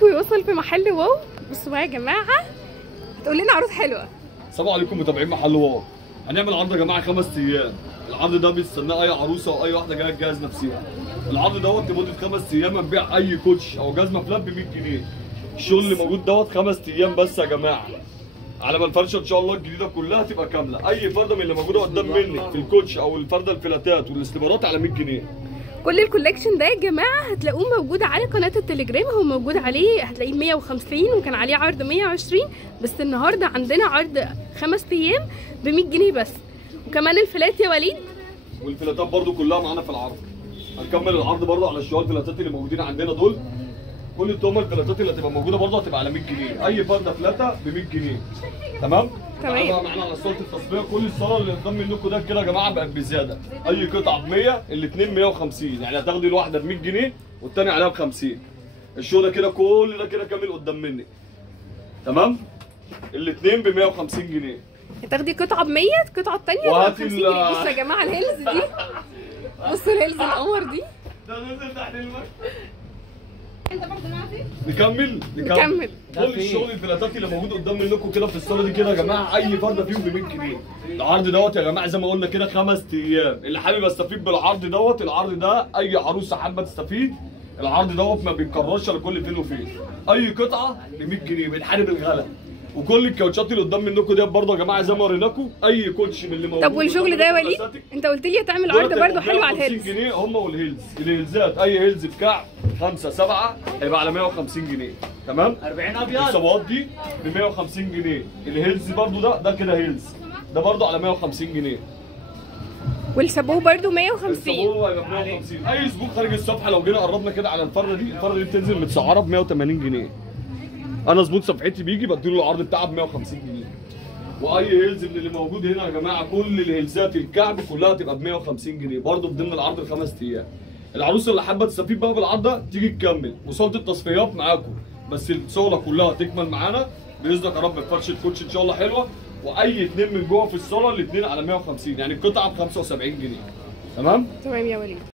يفوت ويوصل في محل واو. بصوا بقى يا جماعه، هتقول لنا عروض حلوه. السلام عليكم متابعين محل واو. هنعمل عرض يا جماعه 5 ايام. العرض ده بيستناه اي عروسه او اي واحده جايه تجهز نفسها. العرض دوت لمده 5 ايام هنبيع اي كوتش او جزمه فلات ب 100 جنيه. الشغل اللي موجود دوت 5 ايام بس يا جماعه. على ما الفرشه ان شاء الله الجديده كلها تبقى كامله. اي فرده من اللي موجوده قدام منك في الكوتش او الفرده الفلاتات والاستبارات على 100 جنيه. كل الكوليكشن ده يا جماعه هتلاقوه موجود على قناه التليجرام. هو موجود عليه، هتلاقيه 150 وكان عليه عرض 120، بس النهارده عندنا عرض 5 ايام ب 100 جنيه بس. وكمان الفلات يا وليد، والفلاتات برده كلها معانا في العرض. هنكمل العرض برده على الشوال الفلاتات اللي موجودين عندنا دول. كل التومه الفلاتات اللي هتبقى موجوده برده هتبقى على 100 جنيه. اي فرده فلاته ب 100 جنيه. تمام؟ تمام. معانا على صاله التصفيه. كل الصاله اللي قدام منكم ده كده يا جماعه بقت بزياده. اي قطعه ب 100، الاثنين 150، يعني هتاخدي الواحده ب 100 جنيه والثانيه عليها ب 50. الشغل ده كده كل ده كده كامل قدام منك. تمام؟ الاثنين ب 150 جنيه. هتاخدي قطعه ب 100، القطعه الثانيه ب 50 جنيه. بصوا يا جماعه الهيلز دي، بصوا الهيلز القمر دي. ده نزل تحت المكتب. انت برضه معاك؟ نكمل. كل الشغل الفلاتات اللي موجود قدام منكم كده في الصاله دي كده يا جماعه اي فرده فيهم ب 100 جنيه. العرض دوت يا جماعه زي ما قلنا كده 5 ايام. اللي حابب يستفيد بالعرض دوت، العرض ده اي عروسه حابه تستفيد، العرض دوت ما بيتكررش لكل فين وفين. اي قطعه ب 100 جنيه بنحارب الغلا. وكل الكاوتشات اللي قدام منكم ديت برضه يا جماعه زي ما وريناكم اي كوتش من اللي موجود. طب والشغل ده يا وليد، انت قلت لي هتعمل عرض برضه حلو على الهيلز. 150 جنيه هم والهيلز. الهيلزات اي هيلز بكعب 5 7 هيبقى على 150 جنيه. تمام؟ 40 ابيض. الصباغات دي ب 150 جنيه. الهيلز برضه ده كده هيلز. ده برضه على 150 جنيه. والصابوه برضه 150. الصابوه هيبقى ب 150. اي زبون خارج الصفحه لو جينا قربنا كده على الفرده دي، الفرده دي بتنزل متسعره ب 180 جنيه. انا زبون صفحتي بيجي بديله العرض بتاعها ب 150 جنيه. واي هيلز من اللي موجود هنا يا جماعه كل الهيلزات الكعب كلها تبقى ب 150 جنيه برضه ضمن العرض الخمس ايام. العروسه اللي حابه تستفيد بقى بالعرض ده تيجي تكمل. وصاله التصفيات معاكم، بس الصاله كلها تكمل معانا باذنك يا رب. فرشه كوتش ان شاء الله حلوه. واي اثنين من جوه في الصاله الاثنين على 150، يعني القطعه ب 75 جنيه. تمام؟ تمام يا وليد.